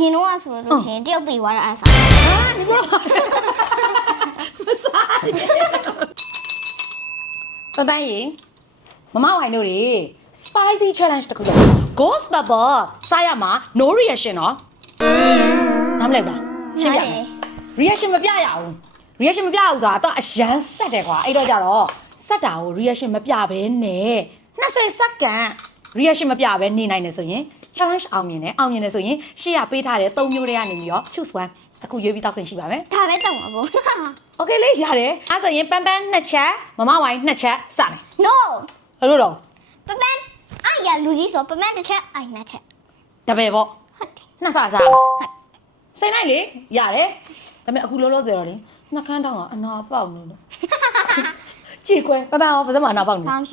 你弄啊说就行，这要背完了啥？你不知道？啥？班班姨，妈妈玩的哩 ，spicy challenge 的可叫 ghost bubble， 啥呀嘛 ？No reaction 哦，哪么来不啦？先别 reaction မပြရဘူး reaction မပြဘူးဆိုတာတော့အရန်ဆက်တယ်ကွာအဲ့တော့ကြတော့ဆက်တာကို reaction မပြဘဲနဲ့20စက္ကန့် reaction မပြဘဲနေနိုင်တယ်ဆိုရင် challenge အောင်မြင်တယ်ဆိုရင်ရှေ့ကပေးထားတဲ့3မျိုးတွေကနေပြီးတော့ choose one အခုရွေးပြီးတောက်ခွင့်ရှိပါမယ် 他别动了不 okay လေရတယ်အဲ့ဆိုရင်ပန်းပန်း2ချက်မမဝိုင်း2ချက်စမယ် ？No， ဘယ်လိုတော့ 爸爸，哎呀，卢基说爸爸的车，哎那车， တပည့်ပေါ့ 好的， နှစ်စားစားစိတ်လိုက်လေရတယ်ဒါပေမဲ့အခုလောလောဆယ်တော့လေနှကန်းတောင်းကအနာပေါက်နေလို့ကြည့်ခွဲပန်းပန်းရောဘာစမအနာပေါက်နေ 放心，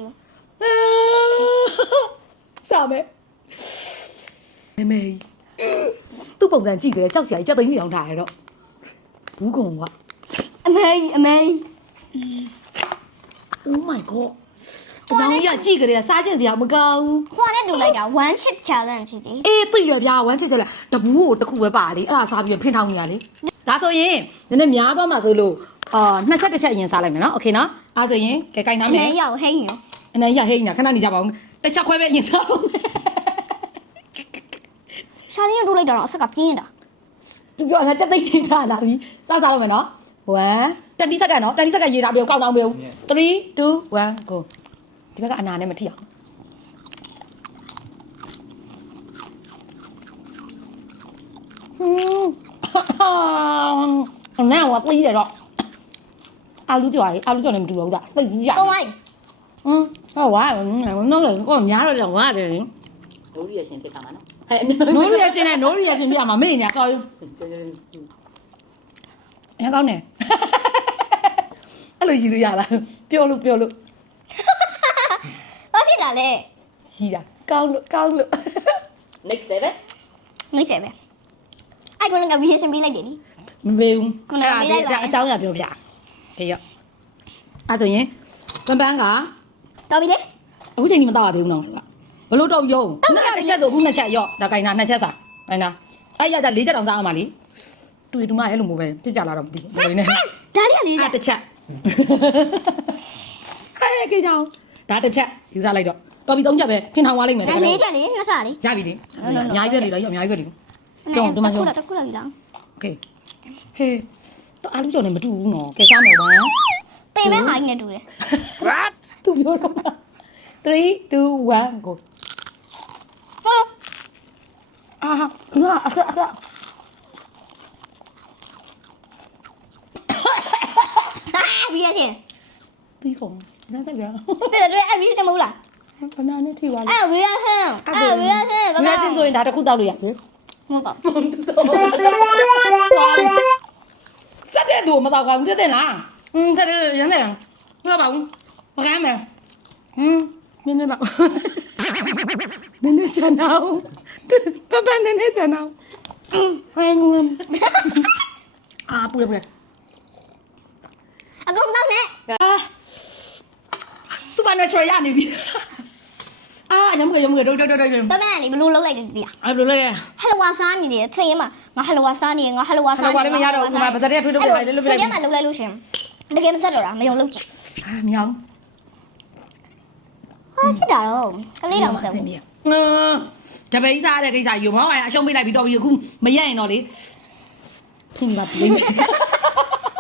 စမယ်မေသူ့ပုံစံကြည့်ကြတယ်ကြောက်စရာကြီးကြက်သိန်းနေအောင်ထားရတော့ဘူးကုံက 阿妹， Oh my god အကြောင်းကြီးကကြည့်ကြတယ်စားကျင်စရာမကောင်း 换的都来着，one chip challenge 的， အေးသိရဗျာဝမ်းချစ်ကြလဲတဘူးကိုတစ်ခုပဲပါလေအဲ့ဒါစားပြီးဖင်ထောင်းနေရလေဒါဆိုရင်နည်းနည်းများသွားမှာဆိုလို့နှစ်ချက်တစ်ချက်အရင်စားလိုက်မယ်နော်โอเคနော်အဲ့ဆိုရင်ကဲကြိုင်သားမယ် 没有黑牛， အနေရဟိနေခဏနေကြပါဦးတစ်ချက်ခွဲပဲအရင်စားတော့မယ် 啥人都来着，是个变的， သူပြောငါတက်သိနေထားလာပြီစားတော့မယ်နော်1 30စက္ကန့်နော်30စက္ကန့်ရေးတာပြောကောင်းကောင်းပြော3 2 1 go ဒီဘက်ကအနာနဲ့မထိအောင်နာဝတ်ပြီးရတော့အာလူကြော်ရီအာလူကြော်နေမတူတော့ဘူးကသိကြီးရ 各位， ဟောဝါနော်ကောများတော့ဝါတယ် နိုးရီရရှင်ဖြစ်တာမှာနော် ဟဲ့နိုးရီရရှင်နဲ့နိုးရီရရှင်ပြမှာမေ့ညာကောင်းအရင်ကောင်းနေအဲ့လိုယူလို့ရလားပြောလို့ 我变的嘞， ရှိတာကောင်းလို့ next level 没谁呗，哎，可能个 reaction 比来给你， မပေးဘူး ခုနကပေးလိုက်ပါ အကြောင်းရပြောပြခေရောအဲ့ဆိုရင်ပန်းပန်းက 到比嘞， အခုချိန်ကြီးမတော့သေးဘူးနော်ဘလို့တော့ယုံနှစ်ချက်ဆိုအခုနှစ်ချက်ရော့ဒါကိုင်နာနှစ်ချက်စားကိုင်နာအဲ့ရကြ၄ချက်တောင်စားအောင်ပါလीတွေ့တူမအဲ့လိုမျိုးပဲပြစ်ကြလာတော့မသိဘူးဘယ်လိုနေ 哪里啊你？ အဲ့တစ်ချက်ခဲကြေးကြောင်ဒါတစ်ချက်ယူစားလိုက်တော့တော်ပြီ၃ချက်ပဲဖင်ထောင်သွားလိမ့်မယ်တကယ် 没 လို့ 着嘞，那啥嘞？ ရပြီလေအများကြီးပဲလေတော့အများကြီးပဲလေ ကြောင်ဒီမှာကြောင် တခုလာပြီလား โอเคဟေးတော့အာလူကြောင်နေမတူဘူးနော်ကဲစားမယ်ဝမ်း တေမဲဟာကြီးနဲ့တူတယ် what သူပြောတော့3 2 1 go ဟုတ် အာငါအခ ဘီရချင်း ပြီးကုန်နားဆက်ကြ တဲ့အဲ့ဘီရချင်းမဟုတ်လား ဘနာနဲ့ထိပါလေ အဲ့ဘီရချင်းအဲ့ဘီရချင်း ဘနာစင်ဆိုရင်ဒါတစ်ခုတောက်လို့ရတယ် မဟုတ်ပါ စက်တဲ့သူမတောက်ကောင်းပြတဲ့လားတဲ့ရမ်းနေငါပါဘူးမကမ်းမယ်နင်းနေပါနင်းနေချန်အောင်ပပနင်းနေချန်အောင်ဟိုင်းအာပူရ အကုန်တော့နဲ့ supernatural ရနေပြီအာရမကတို့ တမန်လေးဘလို့လုံးလိုက်တယ်ဒီလား အဲ့လိုလေ ဟယ်လိုဝါစားနေတယ်သိရင်မှာငါဟယ်လိုဝါစားနေငါဟယ်လိုဝါစားနေ ဘာလည်းမရတော့ဘူးမှာဗဇက်ရက်ထွေးထုတ်ပြလိုက်လို့ပြ သိ လိုက် ရင်မှာလုံးလိုက်လို့ရှင်တကယ်မဆက်တော့တာမယုံလို့ကြည့် မြောင်း ဟာဖြစ်တာတော့ကလေးတော်မဆက်ဘူး တပိတ်စားတဲ့ကိစ္စယူမောင်းအရှုံးပေးလိုက်ပြီးတော့ပြီအခုမရက်ရင်တော့လေဖိနေပါပြီ